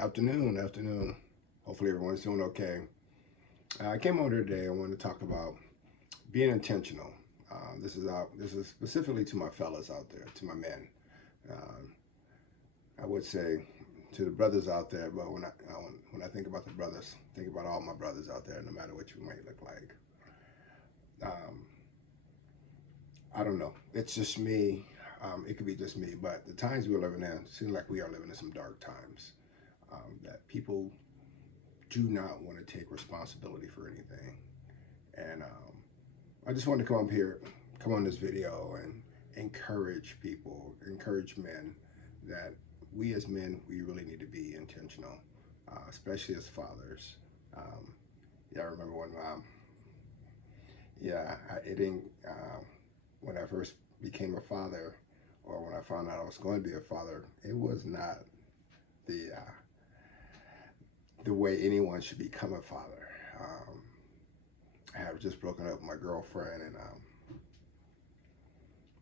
Afternoon. Hopefully everyone's doing okay. I came over today. I wanted to talk about being intentional. This is specifically to my fellas out there, to my men. Uh, I would say to the brothers out there, but when I think about the brothers, think about all my brothers out there, no matter what you may look like. Um, I don't know. It's just me. It could be just me, but the times we're living in seem like we are living in some dark times. That people do not want to take responsibility for anything. And I just wanted to come on this video and encourage people, encourage men that we as men, we really need to be intentional, especially as fathers. Um, yeah, I remember when, it didn't, when I first became a father, or when I found out I was going to be a father, it was not the the way anyone should become a father. I have just broken up with my girlfriend, and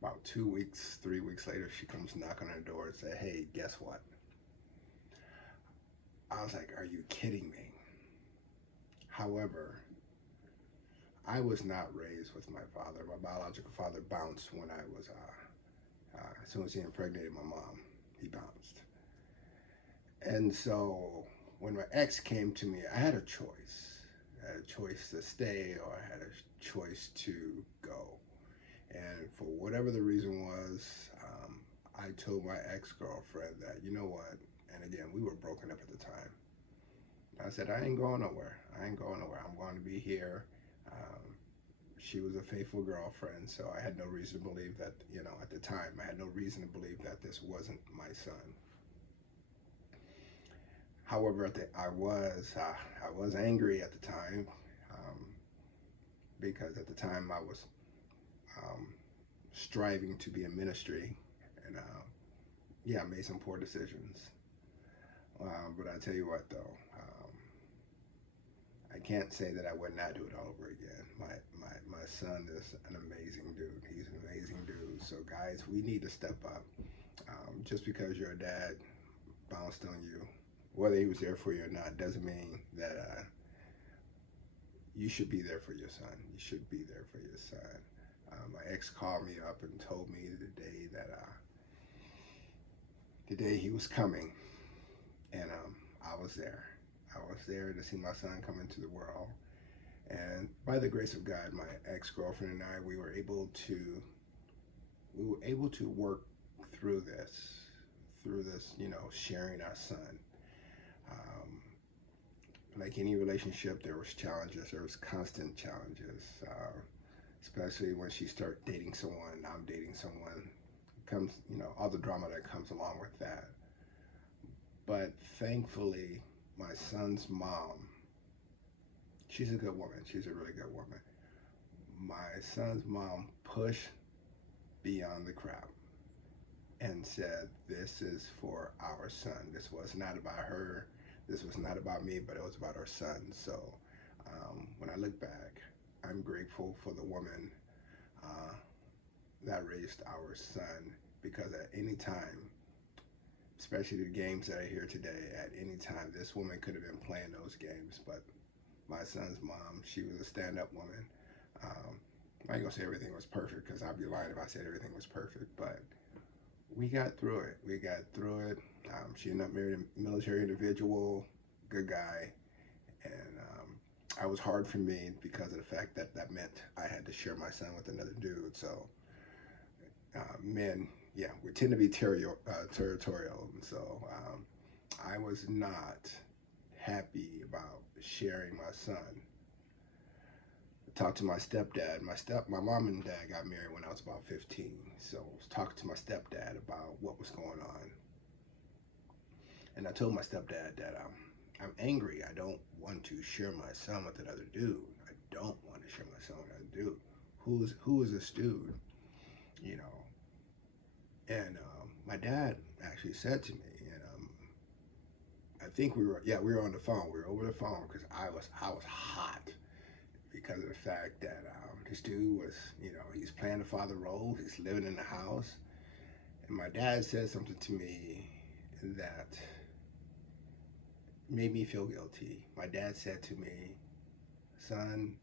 about 2 weeks, 3 weeks later, she comes knocking on the door and say, "Hey, guess what?" I was like, "Are you kidding me?" However, I was not raised with my father. My biological father bounced when I was, as soon as he impregnated my mom, he bounced. And so when my ex came to me, I had a choice. I had a choice to stay, or I had a choice to go. And for whatever the reason was, I told my ex-girlfriend that, you know what, and again, we were broken up at the time. I said, I ain't going nowhere. I ain't going nowhere. I'm going to be here. Um, she was a faithful girlfriend, so I had no reason to believe that, at the time, I had no reason to believe that this wasn't my son. However, I was angry at the time, um, because at the time I was um, striving to be in ministry, and I made some poor decisions. But I tell you what, though, I can't say that I would not do it all over again. My son is an amazing dude. He's an amazing dude. So guys, we need to step up. Just because your dad bounced on you, whether he was there for you or not, doesn't mean that you should be there for your son. You should be there for your son. My ex called me up and told me the day he was coming, and I was there. I was there to see my son come into the world. And by the grace of God, my ex-girlfriend and I, we were able to work through this, sharing our son. Um, like any relationship, there was challenges. There was constant challenges, especially when she started dating someone. I'm dating someone. Comes, all the drama that comes along with that. But thankfully, my son's mom, she's a good woman. She's a really good woman. My son's mom pushed beyond the crap and said, this is for our son. This was not about her. This was not about me, but it was about our son. So when I look back, I'm grateful for the woman that raised our son, because at any time, especially the games that I hear today, at any time, this woman could have been playing those games. But my son's mom, she was a stand-up woman. I ain't gonna say everything was perfect, because I'd be lying if I said everything was perfect, but we got through it. She ended up marrying a military individual, good guy, and I was hard for me because of the fact that that meant I had to share my son with another dude. So men, yeah, we tend to be territorial, and so I was not happy about sharing my son. I talked to my stepdad. My mom and dad got married when I was about 15, so I was talking to my stepdad about what was going on, and I told my stepdad that I'm angry. I don't want to share my son with another dude. I don't want to share my son with another dude. Who is this dude? And my dad actually said to me, and I think we were on the phone. We were over the phone because I was hot because of the fact that this dude was, he's playing the father role. He's living in the house, and my dad said something to me that made me feel guilty. My dad said to me, son,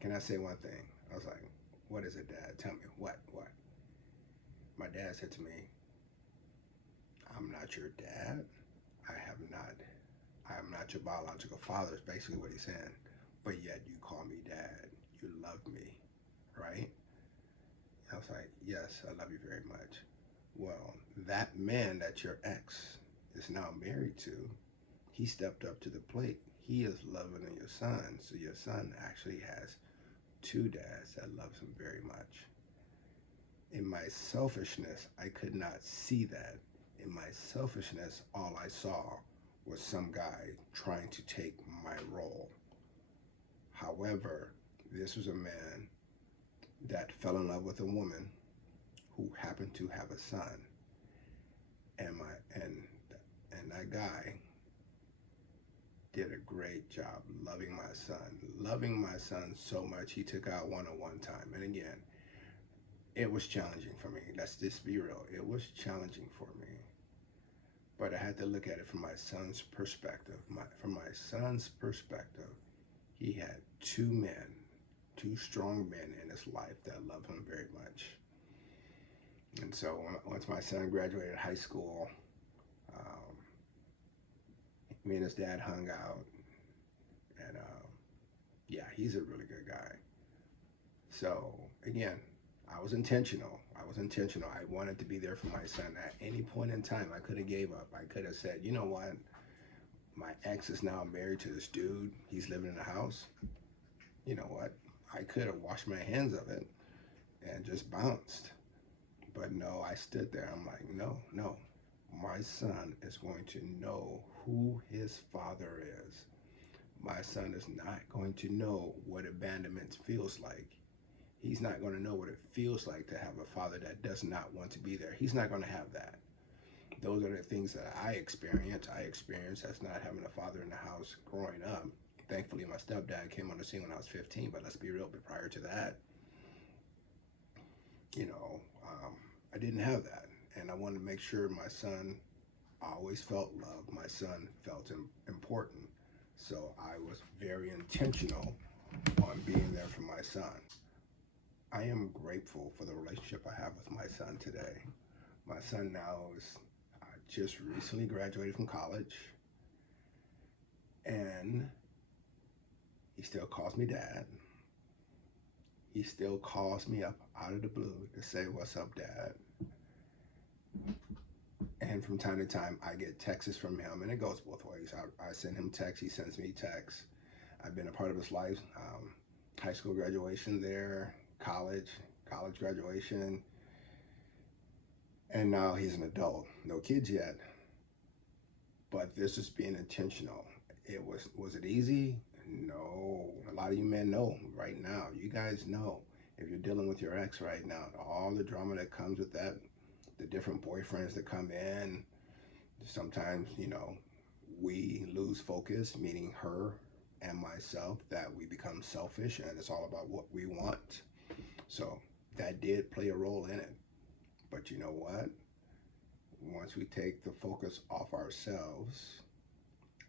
can I say one thing? I was like, what is it, Dad? Tell me. What? My dad said to me, I'm not your dad. I have not. I am not your biological father, is basically what he's saying. But yet you call me dad. You love me, right? I was like, yes, I love you very much. Well, that man that your ex is now married to, he stepped up to the plate. He is loving your son. So your son actually has two dads that loves him very much. In my selfishness, I could not see that. In my selfishness, all I saw was some guy trying to take my role. However, this was a man that fell in love with a woman who happened to have a son. And that guy did a great job loving my son so much he took out one time. And again, it was challenging for me. Let's just be real. It was challenging for me. But I had to look at it from my son's perspective. From my son's perspective, he had two strong men in his life that love him very much. And so once my son graduated high school, me and his dad hung out. And yeah, he's a really good guy. So again, I was intentional. I wanted to be there for my son. At any point in time, I could have gave up. I could have said, you know what? My ex is now married to this dude. He's living in a house. You know what? I could have washed my hands of it and just bounced. But no, I stood there. I'm like, no. My son is going to know who his father is. My son is not going to know what abandonment feels like. He's not going to know what it feels like to have a father that does not want to be there. He's not going to have that. Those are the things that I experienced. I experienced as not having a father in the house growing up. Thankfully, my stepdad came on the scene when I was 15, but let's be real, but prior to that, I didn't have that. And I wanted to make sure my son always felt loved. My son felt important. So I was very intentional on being there for my son. I am grateful for the relationship I have with my son today. My son now is just recently graduated from college, and he still calls me dad. He still calls me up out of the blue to say, what's up, Dad? And from time to time, I get texts from him, and it goes both ways. I send him texts, he sends me texts. I've been a part of his life, high school graduation there, college graduation, and now he's an adult. No kids yet, but this is being intentional. Was it easy? No. A lot of you men know right now. You guys know if you're dealing with your ex right now, all the drama that comes with that, the different boyfriends that come in. Sometimes, we lose focus, meaning her and myself, that we become selfish and it's all about what we want. So that did play a role in it. But you know what? Once we take the focus off ourselves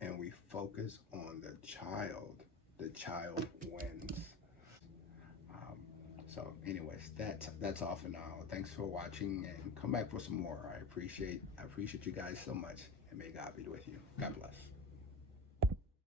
and we focus on the child wins. So anyways, that's all for now. Thanks for watching, and come back for some more. I appreciate you guys so much, and may God be with you. God bless.